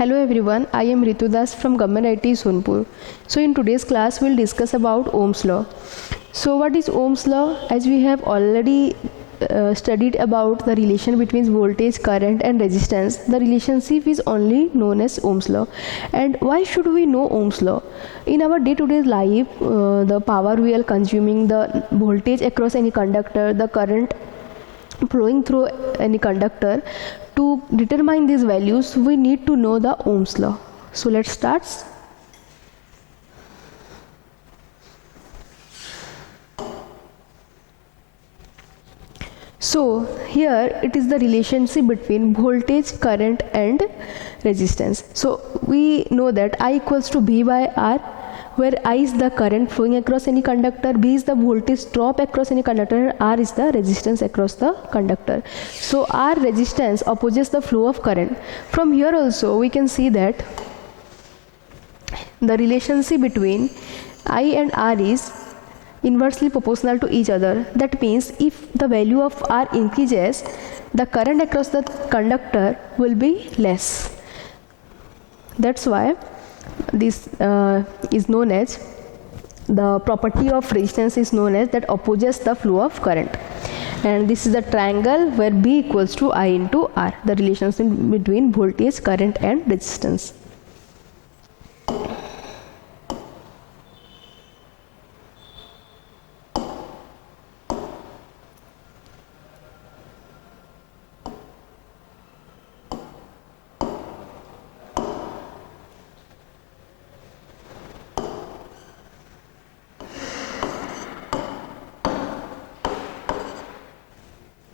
Hello everyone, I am Ritu Das from Government IT Sonpur. So in today's class we'll discuss about Ohm's law. So what is Ohm's law? As we have already studied about the relation between voltage, current and resistance, the relationship is only known as Ohm's law. And why should we know Ohm's law? In our day-to-day life, the power we are consuming, the voltage across any conductor, the current flowing through any conductor, to determine these values we need to know the Ohm's law. So let's start. So here it is the relationship between voltage, current and resistance. So we know that I equals to V by R, where I is the current flowing across any conductor, V is the voltage drop across any conductor, and R is the resistance across the conductor. So R resistance opposes the flow of current. From here also we can see that the relationship between I and R is inversely proportional to each other. That means if the value of R increases, the current across the conductor will be less. That's why this is known as, the property of resistance is known as that opposes the flow of current. And this is the triangle where B equals to I into R, the relationship between voltage, current and resistance.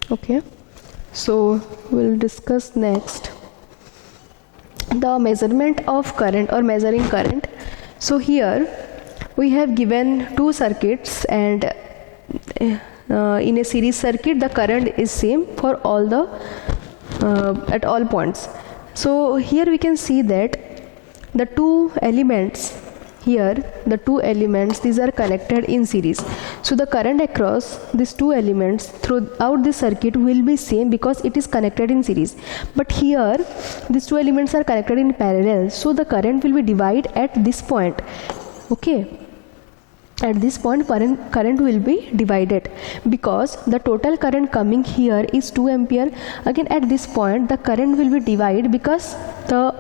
Okay, so we'll discuss next the measurement of current or measuring current. So here we have given two circuits, and in a series circuit the current is same for all the at all points. So here we can see that the two elements here, the two elements, these are connected in series. So the current across these two elements throughout the circuit will be same because it is connected in series. But here these two elements are connected in parallel, so the current will be divided at this point. Okay, at this point current will be divided because the total current coming here is 2 ampere. Again at this point the current will be divided because the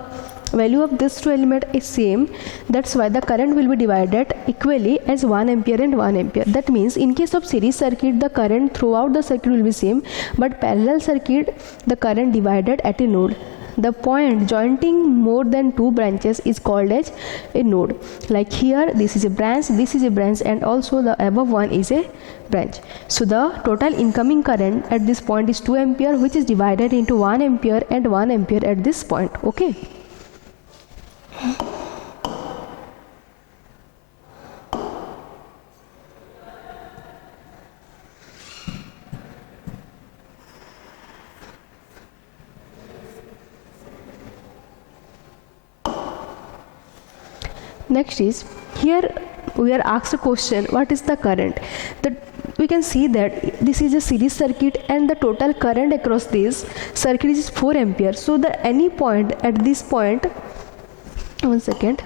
value of this two element is same. That's why the current will be divided equally as 1 ampere and 1 ampere. That means in case of series circuit the current throughout the circuit will be same, but parallel circuit the current divided at a node. The point joining more than two branches is called as a node. Like here this is a branch, this is a branch, and also the above one is a branch. So the total incoming current at this point is 2 ampere, which is divided into 1 ampere and 1 ampere at this point. Okay. Next is, here we are asked a question, what is the current? We can see that this is a series circuit and the total current across this circuit is 4 ampere. So the any point at this point, one second,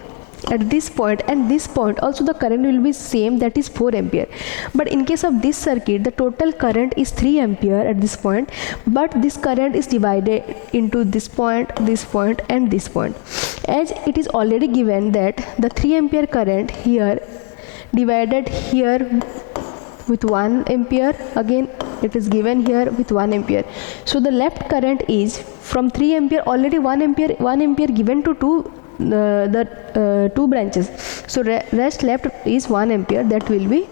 at this point and this point also the current will be same, that is 4 ampere. But in case of this circuit the total current is 3 ampere at this point, but this current is divided into this point and this point. As it is already given that the 3 ampere current here divided here with 1 ampere, again it is given here with 1 ampere. So the left current is from 3 ampere, already 1 ampere given to two branches. So rest left is 1 ampere, that will be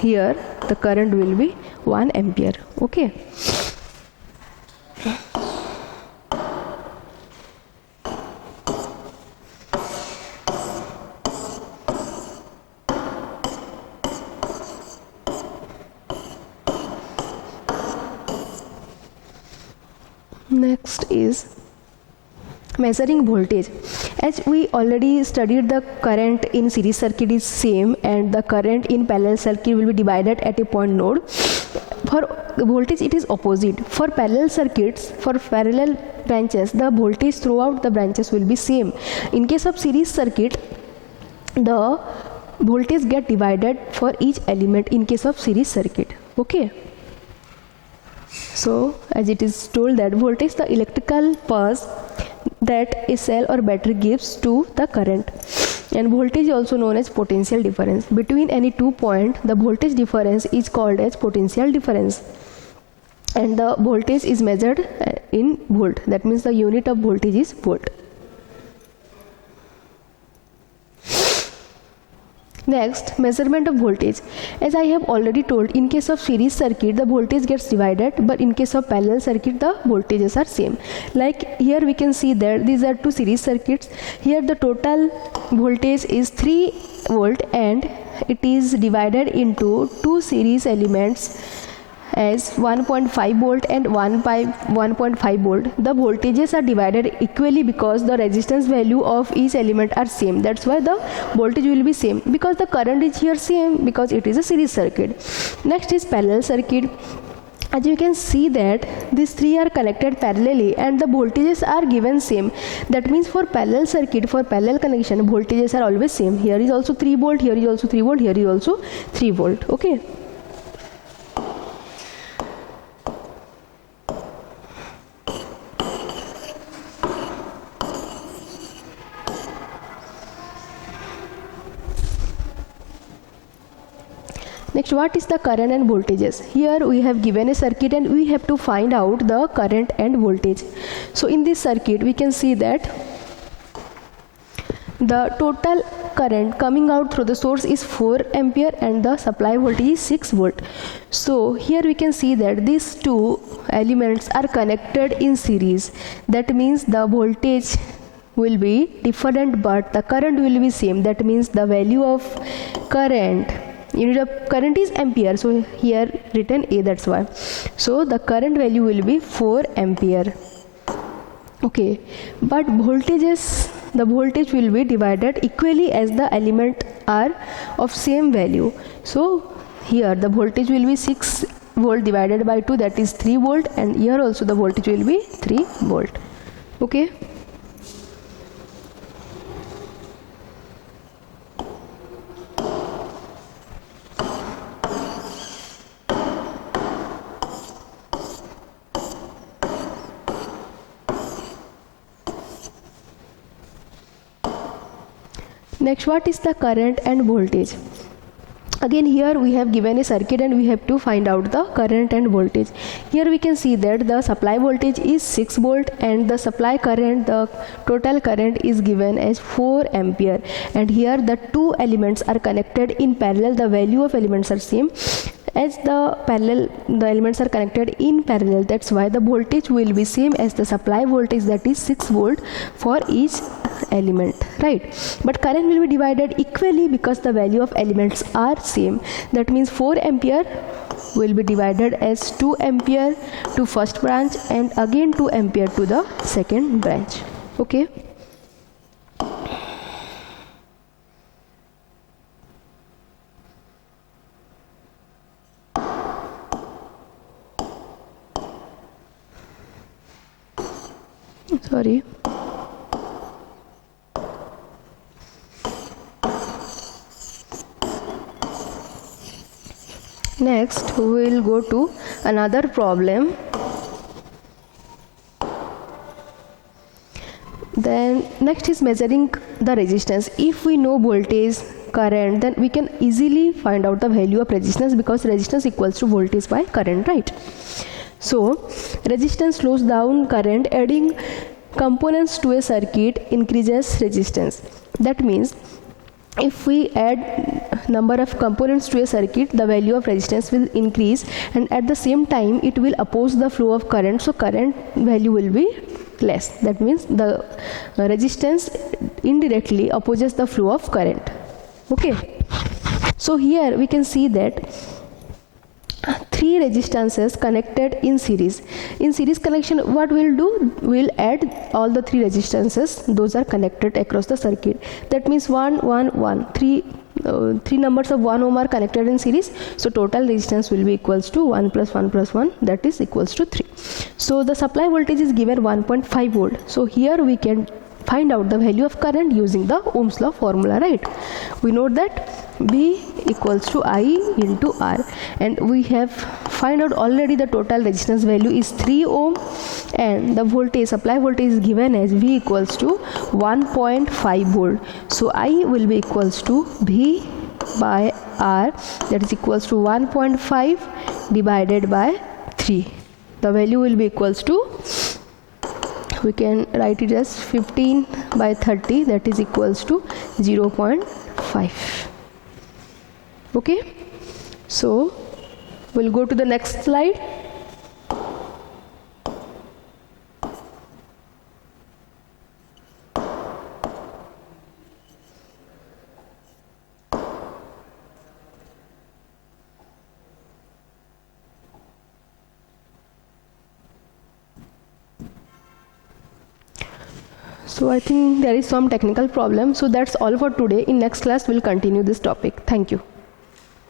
here the current will be 1 ampere. Okay. Next is measuring voltage. As we already studied, the current in series circuit is same and the current in parallel circuit will be divided at a point node. For voltage it is opposite. For parallel circuits, for parallel branches, the voltage throughout the branches will be same. In case of series circuit, the voltage get divided for each element in case of series circuit. Okay, so as it is told that voltage the electrical pulse that a cell or battery gives to the current, and voltage is also known as potential difference. Between any 2 points, the voltage difference is called as potential difference, and the voltage is measured in volt. That means the unit of voltage is volt. Next, measurement of voltage. As I have already told, in case of series circuit the voltage gets divided, but in case of parallel circuit the voltages are same. Like here we can see that these are two series circuits. Here the total voltage is 3 volt and it is divided into two series elements as 1.5 volt and 1.5 volt. The voltages are divided equally because the resistance value of each element are same. That's why the voltage will be same, because the current is here same, because it is a series circuit. Next is parallel circuit. As you can see that these three are connected parallelly and the voltages are given same. That means for parallel circuit, for parallel connection, voltages are always same. Here is also 3 volt, here is also 3 volt, here is also 3 volt. Okay. Next, what is the current and voltages? Here we have given a circuit and we have to find out the current and voltage. So in this circuit we can see that the total current coming out through the source is 4 ampere and the supply voltage is 6 volt. So here we can see that these two elements are connected in series. That means the voltage will be different but the current will be same. That means the value of current, unit of current is ampere, so here written A, that's why. So the current value will be 4 ampere. Okay, but voltages, the voltage will be divided equally as the element are of same value. So here the voltage will be 6 volt divided by 2, that is 3 volt, and here also the voltage will be 3 volt. Okay. Next, what is the current and voltage? Again here we have given a circuit and we have to find out the current and voltage. Here we can see that the supply voltage is 6 volt and the supply current, the total current is given as 4 ampere, and here the two elements are connected in parallel. The value of elements are same. As the elements are connected in parallel, that's why the voltage will be same as the supply voltage, that is 6 volt for each element, right? But current will be divided equally because the value of elements are same. That means 4 ampere will be divided as 2 ampere to first branch and again 2 ampere to the second branch. Okay. Sorry. Next, we will go to another problem. Then next is measuring the resistance. If we know voltage, current, then we can easily find out the value of resistance because resistance equals to voltage by current, right? So resistance slows down current. Adding components to a circuit increases resistance. That means if we add number of components to a circuit, the value of resistance will increase, and at the same time it will oppose the flow of current, so current value will be less. That means the resistance indirectly opposes the flow of current. Okay, so here we can see that 3 resistances connected in series. In series connection, what we'll do, we'll add all the 3 resistances, those are connected across the circuit. That means 1 1 1, 3 three numbers of 1 ohm are connected in series, so total resistance will be equals to 1 plus 1 plus 1, that is equals to 3. So the supply voltage is given 1.5 volt. So here we can find out the value of current using the Ohm's law formula, right? We know that B equals to I into R, and we have find out already the total resistance value is 3 ohm, and the voltage, supply voltage is given as V equals to 1.5 volt. So I will be equals to V by R, that is equals to 1.5 divided by 3. The value will be equals to, we can write it as 15 by 30, that is equals to 0.5. Okay, so we'll go to the next slide. So I think there is some technical problem. So that's all for today. In next class we'll continue this topic. Thank you.